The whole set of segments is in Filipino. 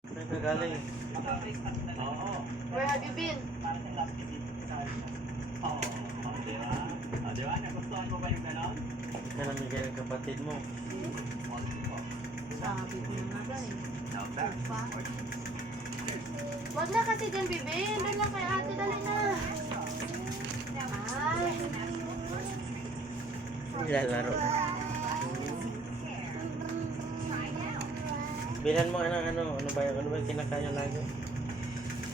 Saan ka galing? Oo. Where have you been? Oo. Di ba? Di ba? Nagustuhan mo ba yung ganon? Ka namigay ng kapatid mo. Sabi ko na nga ba eh. Now back. Pa. Wag na kasi dyan, bebe. Doon lang kay ate, dali na. Ay. Nilalaro. Bilan mo ano ba yung kinakaya lagi?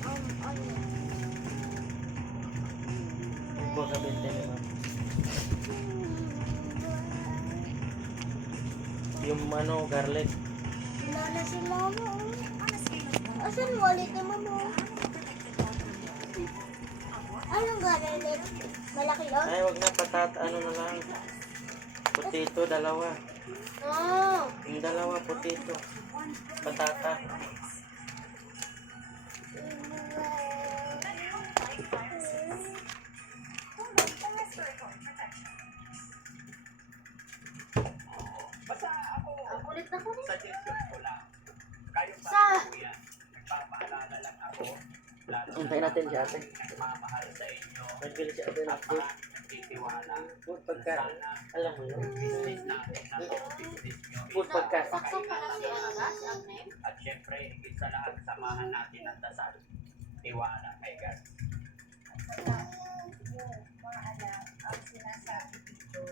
Ano? Iko sa binte ni ma'am. Yung garlic. Wala na si mama. Asan wallet ni mama? Anong garlic? Malaki yun? Ay, wag na ano na lang. Potato, dalawa. Oh. Yung dalawa, potato. Patata. Basta ako, Ang kulit na kulit. suggestion ko lang. Kayo Sa- sa kuya, nagpapaalala lang ako. Lalo Antayin natin si ate. nagmamahal sa inyo. Nagbili si ate ng At update. maraming nagtitiwala. Food pagka, Sana alam mo yun. business natin na to, business nyo. Food pagka. Sakto pa lang si ano na, si Agnes. At syempre, higit sa lahat, samahan natin ang dasal. Tiwala kay God. Mga anak, ang sinasabi dito,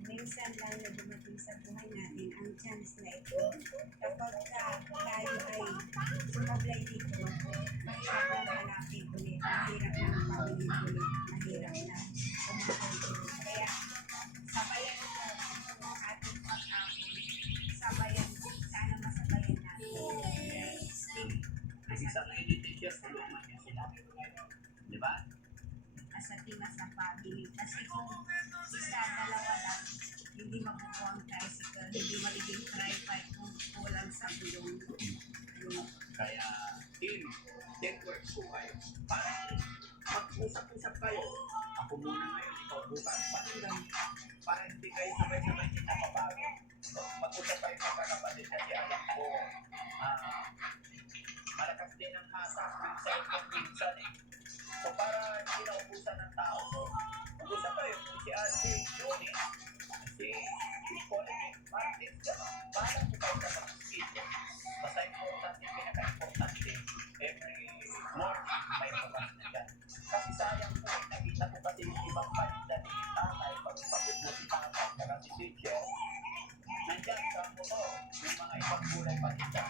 minsan lang na dumating sa buhay natin ang chance na ito. Kapag tayo ay sumablay dito, mahirap lang hanapin ulit, mahirap lang paulit ulit, mahirap lang umakoy ulit. Kaya, sabayan mo ang ating pag-amin, sabayan mo, sana masabayan natin. Kasi sa meditation, tulungan nyo sila. Di ba? Sa tima sa family. Kasi kung isa, dalawa lang, hindi mabubuo ang tricycle, hindi magiging tripod kung kulang sa gulong. Kaya, teamwork po kayo. Para mag-usap-usap kayo. Ako muna ngayon, ikaw bukas. Para hindi kayo sabay-sabay din napabago. So, mag-usap kayo sa kapatid kasi alam ko, malakas din ang hasak ng cellphone minsan eh. So, para hindi na ubusan ng tao. So, mag-usap kayo kung si Ate Johnny, si Colin, Martin, gano'n. Para po kayo sa mag-schedule. Basta importante, pinaka-importante, every morning may bukas na yan. Kasi sayang po, nakita ko kasi yung ibang paninda ni tatay, pag-pagod na si tatay, saka si teacher, nandiyan sa motor, yung mga ibang gulay paninda.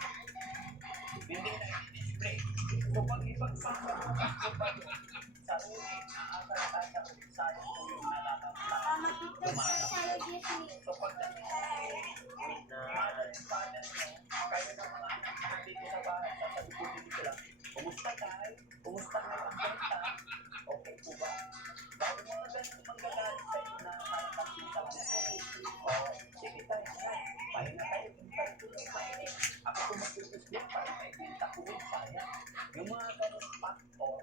Hindi na i-display. So pag ibang pangkabukas ko ba yun, sa ulit, nakakalataan sa ulit, sayang po yung nalalang tao. So pagdating mother and father nyo, kayo ng mga anak na dito sa bahay, sasabihin dito lang, kumusta tayo? Kumusta ngayon ang benta? Okay po ba? Bago mga ganun manggagalit sa inyo na parang pagkita ko na sige tayo, pahinga tayo, pahinga. Ako kung mag-focus din, parang may pinta ko rin, sayang. Yung mga ganun factor,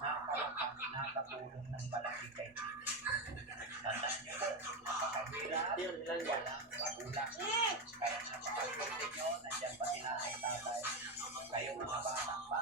nakakalakas, nakakatulong ng malaki kayo. Tandaan nyo po, napakahirap, walang magulang. Kaya napakahirap nyo, nandiyan pa si nanay tatay. Kayo mga bata pa,